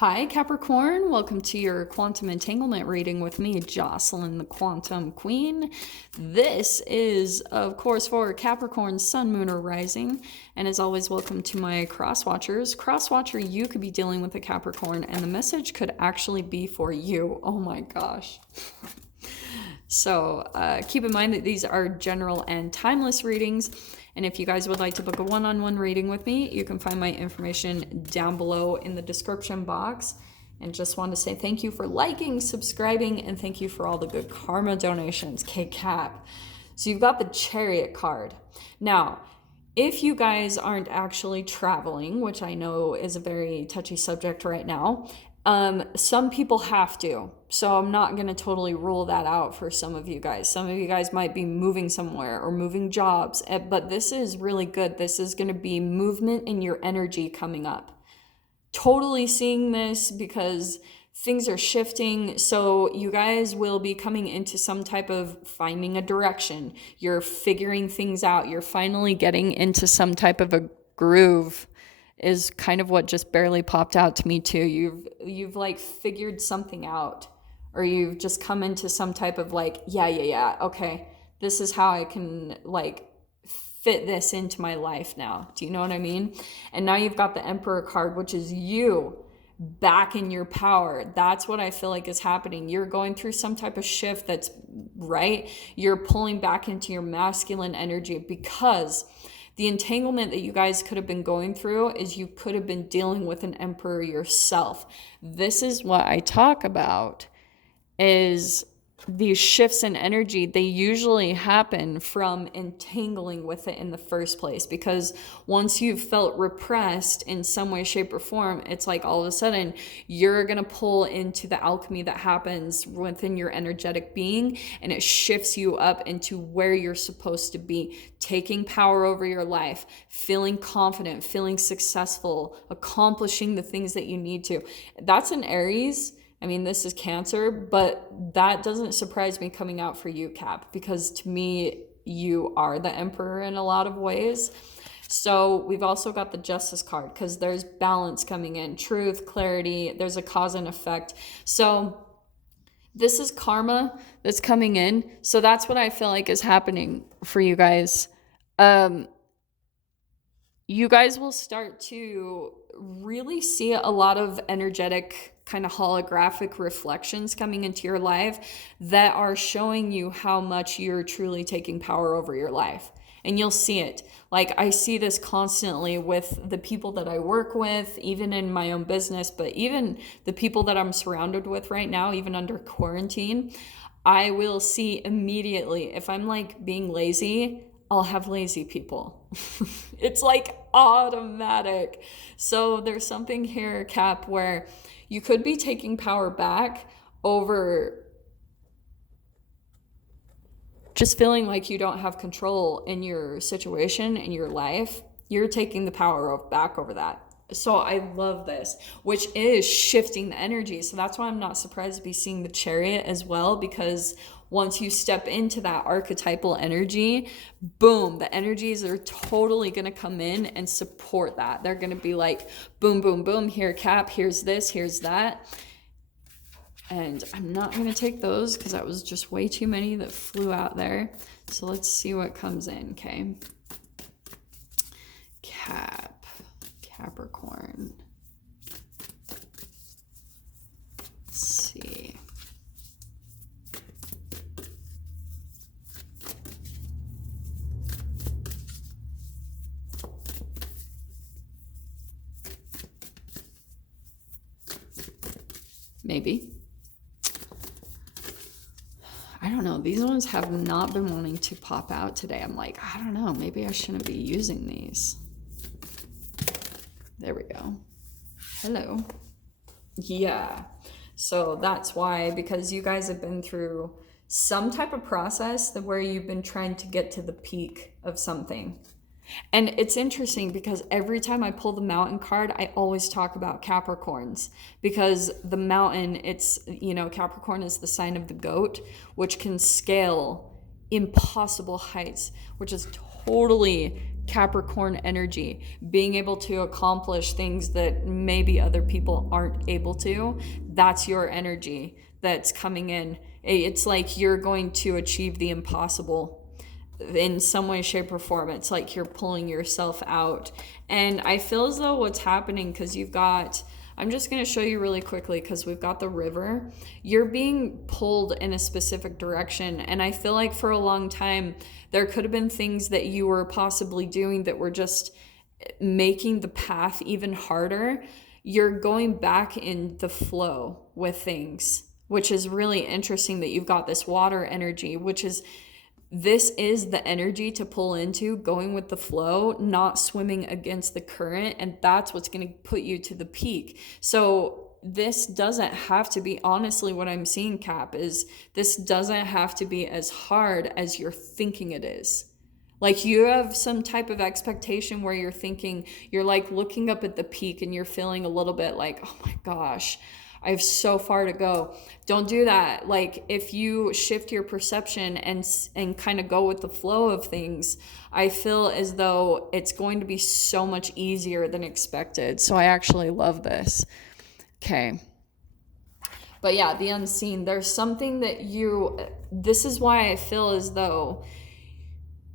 Hi, Capricorn. Welcome to your quantum entanglement reading with me, Jocelyn, the Quantum Queen. This is, of course, for Capricorn, Sun, Moon, or Rising. And as always, welcome to my cross watchers. Cross watcher, you could be dealing with a Capricorn, and the message could actually be for you. Oh my gosh. So keep in mind that these are general and timeless readings. And if you guys would like to book a one-on-one reading with me, you can find my information down below in the description box. And just want to say thank you for liking, subscribing, and thank you for all the good karma donations, K-Cap. So you've got the Chariot card. Now, if you guys aren't actually traveling, which I know is a very touchy subject right now, some people have to. So I'm not going to totally rule that out for some of you guys. Some of you guys might be moving somewhere or moving jobs, but this is really good. This is going to be movement in your energy coming up. Totally seeing this because things are shifting. So you guys will be coming into some type of finding a direction. You're figuring things out. You're finally getting into some type of a groove. Is kind of what just barely popped out to me too. You've like figured something out, or you've just come into some type of like, yeah, okay, this is how I can like fit this into my life now. Do you know what I mean? And now you've got the Emperor card, which is you back in your power. That's what I feel like is happening. You're going through some type of shift that's right. You're pulling back into your masculine energy because the entanglement that you guys could have been going through is you could have been dealing with an emperor yourself. This is what I talk about, is these shifts in energy. They usually happen from entangling with it in the first place, because once you've felt repressed in some way, shape, or form, it's like all of a sudden you're going to pull into the alchemy that happens within your energetic being, and it shifts you up into where you're supposed to be, taking power over your life, feeling confident, feeling successful, accomplishing the things that you need to. That's an Aries. I mean, this is Cancer, but that doesn't surprise me coming out for you, Cap, because to me, you are the Emperor in a lot of ways. So we've also got the Justice card because there's balance coming in, truth, clarity, there's a cause and effect. So this is karma that's coming in. So that's what I feel like is happening for you guys. You guys will start to really see a lot of energetic kind of holographic reflections coming into your life that are showing you how much you're truly taking power over your life. And you'll see it. Like, I see this constantly with the people that I work with, even in my own business, but even the people that I'm surrounded with right now, even under quarantine, I will see immediately if I'm like being lazy, I'll have lazy people. It's like automatic. So there's something here, Cap, where you could be taking power back over just feeling like you don't have control in your situation, in your life. You're taking the power back over that. So I love this, which is shifting the energy. So that's why I'm not surprised to be seeing the Chariot as well, because once you step into that archetypal energy, boom, the energies are totally going to come in and support that. They're going to be like, boom, boom, boom, here, Cap, here's this, here's that. And I'm not going to take those because that was just way too many that flew out there. So let's see what comes in, okay? Capricorn. Let's see. Maybe. I don't know. These ones have not been wanting to pop out today. I'm like, I don't know. Maybe I shouldn't be using these. There we go. Hello. Yeah. So that's why, because you guys have been through some type of process where you've been trying to get to the peak of something. And it's interesting because every time I pull the mountain card, I always talk about Capricorns, because the mountain, it's, you know, Capricorn is the sign of the goat, which can scale impossible heights, which is totally Capricorn energy, being able to accomplish things that maybe other people aren't able to. That's your energy that's coming in. It's like you're going to achieve the impossible in some way, shape, or form. It's like you're pulling yourself out. And I feel as though what's happening, because you've got, I'm just going to show you really quickly because we've got the river. You're being pulled in a specific direction. And I feel like for a long time, there could have been things that you were possibly doing that were just making the path even harder. You're going back in the flow with things, which is really interesting that you've got this water energy, which is, this is the energy to pull into, going with the flow, not swimming against the current. And that's what's going to put you to the peak. So this doesn't have to be, honestly, what I'm seeing, Cap, is this doesn't have to be as hard as you're thinking it is. Like you have some type of expectation where you're thinking, you're like looking up at the peak and you're feeling a little bit like, oh my gosh, I have so far to go. Don't do that. Like if you shift your perception and kind of go with the flow of things, I feel as though it's going to be so much easier than expected. So I actually love this. Okay. But yeah, the unseen, there's something that this is why I feel as though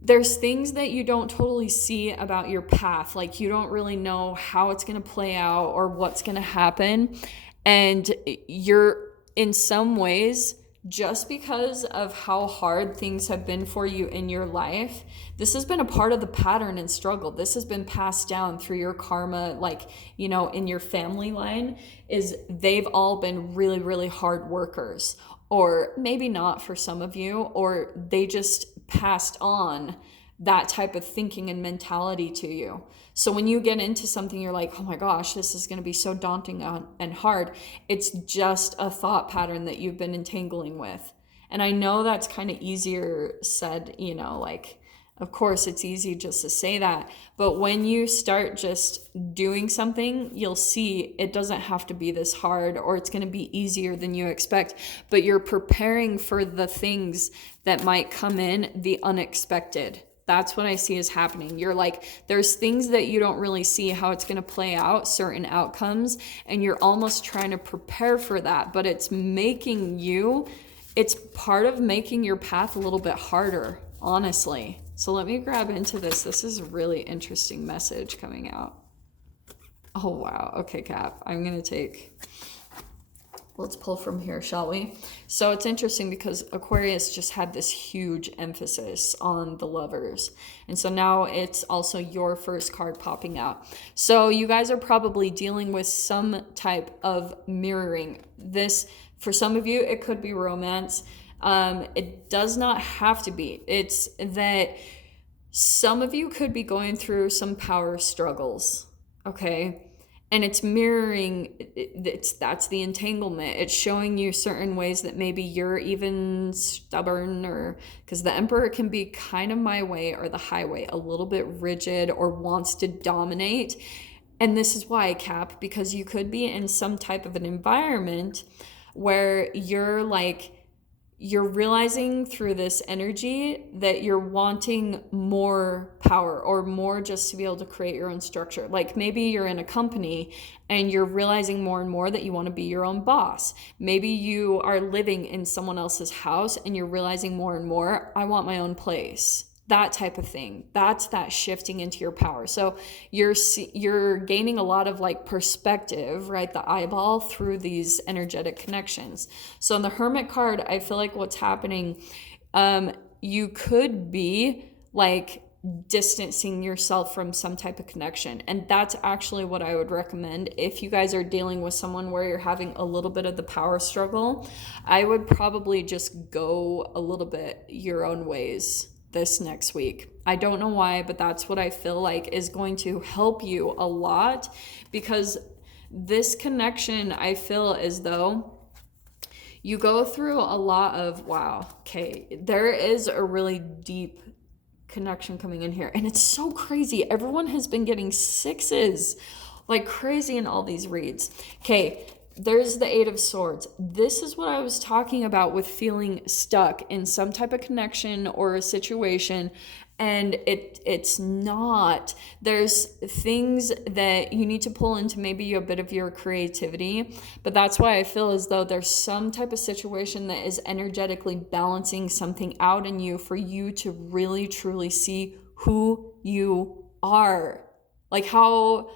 there's things that you don't totally see about your path. Like you don't really know how it's going to play out or what's going to happen. And you're, in some ways, just because of how hard things have been for you in your life, this has been a part of the pattern and struggle. This has been passed down through your karma, like, you know, in your family line, is they've all been really, really hard workers. Or maybe not for some of you, or they just passed on that type of thinking and mentality to you. So when you get into something, you're like, oh my gosh, this is going to be so daunting and hard. It's just a thought pattern that you've been entangling with. And I know that's kind of easier said, you know, like, of course it's easy just to say that. But when you start just doing something, you'll see it doesn't have to be this hard, or it's going to be easier than you expect. But you're preparing for the things that might come in, the unexpected. That's what I see is happening. You're like, there's things that you don't really see how it's going to play out, certain outcomes, and you're almost trying to prepare for that. But it's part of making your path a little bit harder, honestly. So let me grab into this. This is a really interesting message coming out. Oh, wow. Okay, Cap. Let's pull from here, shall we? So it's interesting because Aquarius just had this huge emphasis on the lovers. And so now it's also your first card popping out. So you guys are probably dealing with some type of mirroring. This, for some of you, it could be romance. It does not have to be. It's that some of you could be going through some power struggles, okay? And it's mirroring, that's the entanglement. It's showing you certain ways that maybe you're even stubborn, or because the Emperor can be kind of my way or the highway, a little bit rigid or wants to dominate. And this is why, Cap, because you could be in some type of an environment where you're realizing through this energy that you're wanting more power or more just to be able to create your own structure. Like maybe you're in a company and you're realizing more and more that you want to be your own boss. Maybe you are living in someone else's house and you're realizing more and more, I want my own place. That type of thing. That's that shifting into your power. So you're gaining a lot of like perspective, right? The eyeball through these energetic connections. So in the Hermit card, I feel like what's happening, you could be like distancing yourself from some type of connection. And that's actually what I would recommend. If you guys are dealing with someone where you're having a little bit of the power struggle, I would probably just go a little bit your own ways this next week. I don't know why, but that's what I feel like is going to help you a lot, because this connection, I feel as though you go through a lot of, wow, okay, there is a really deep connection coming in here. And it's so crazy. Everyone has been getting 6s like crazy in all these reads. Okay, there's the Eight of Swords. This is what I was talking about with feeling stuck in some type of connection or a situation, and it's not. There's things that you need to pull into maybe a bit of your creativity, but that's why I feel as though there's some type of situation that is energetically balancing something out in you for you to really truly see who you are, like how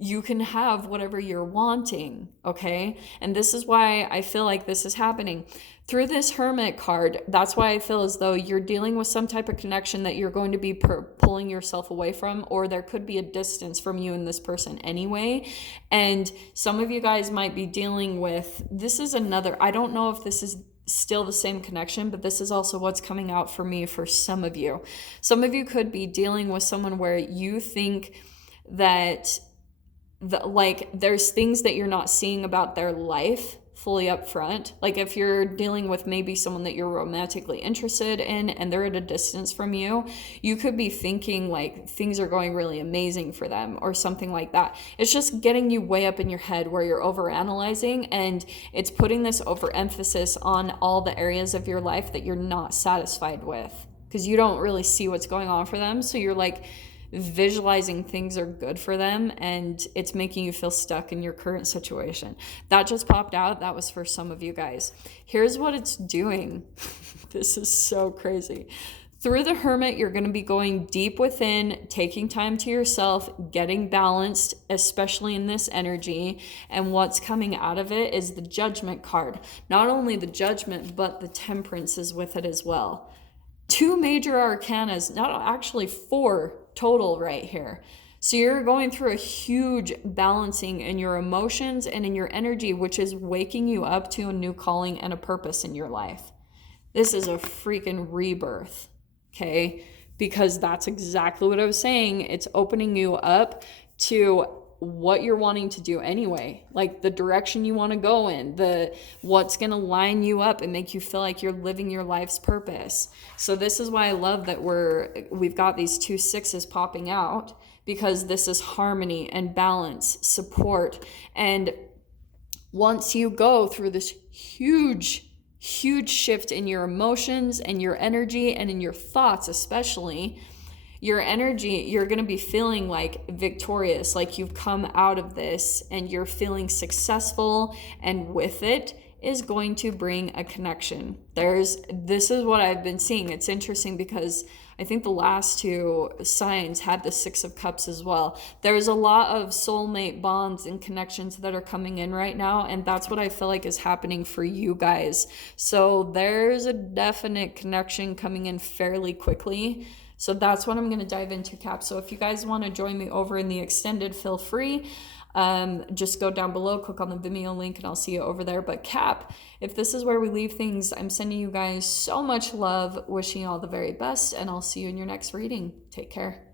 you can have whatever you're wanting, okay? And this is why I feel like this is happening. Through this Hermit card, that's why I feel as though you're dealing with some type of connection that you're going to be pulling yourself away from, or there could be a distance from you and this person anyway. And some of you guys might be dealing with, this is another, I don't know if this is still the same connection, but this is also what's coming out for me for some of you. Some of you could be dealing with someone where you think that like there's things that you're not seeing about their life fully up front. Like if you're dealing with maybe someone that you're romantically interested in and they're at a distance from you, you could be thinking like things are going really amazing for them or something like that. It's just getting you way up in your head where you're overanalyzing, and it's putting this overemphasis on all the areas of your life that you're not satisfied with because you don't really see what's going on for them. So you're like visualizing things are good for them, and it's making you feel stuck in your current situation. That just popped out. That was for some of you guys. Here's what it's doing. This is so crazy. Through the Hermit, you're going to be going deep within, taking time to yourself, getting balanced, especially in this energy. And what's coming out of it is the Judgment card. Not only the Judgment, but the Temperance is with it as well. 2 major arcanas, not actually 4 total right here. So you're going through a huge balancing in your emotions and in your energy, which is waking you up to a new calling and a purpose in your life. This is a freaking rebirth, okay? Because that's exactly what I was saying. It's opening you up to what you're wanting to do anyway, like the direction you want to go in, what's going to line you up and make you feel like you're living your life's purpose. So this is why I love that we've got these 2 6s popping out, because this is harmony and balance, support. And once you go through this huge shift in your emotions and your energy and in your thoughts, especially your energy, you're going to be feeling like victorious, like you've come out of this and you're feeling successful, and with it is going to bring a connection. This is what I've been seeing. It's interesting because I think the last 2 signs had the 6 of Cups as well. There's a lot of soulmate bonds and connections that are coming in right now, and that's what I feel like is happening for you guys. So there's a definite connection coming in fairly quickly. So that's what I'm going to dive into, Cap. So if you guys want to join me over in the extended, feel free. Just go down below, click on the Vimeo link, and I'll see you over there. But Cap, if this is where we leave things, I'm sending you guys so much love, wishing you all the very best, and I'll see you in your next reading. Take care.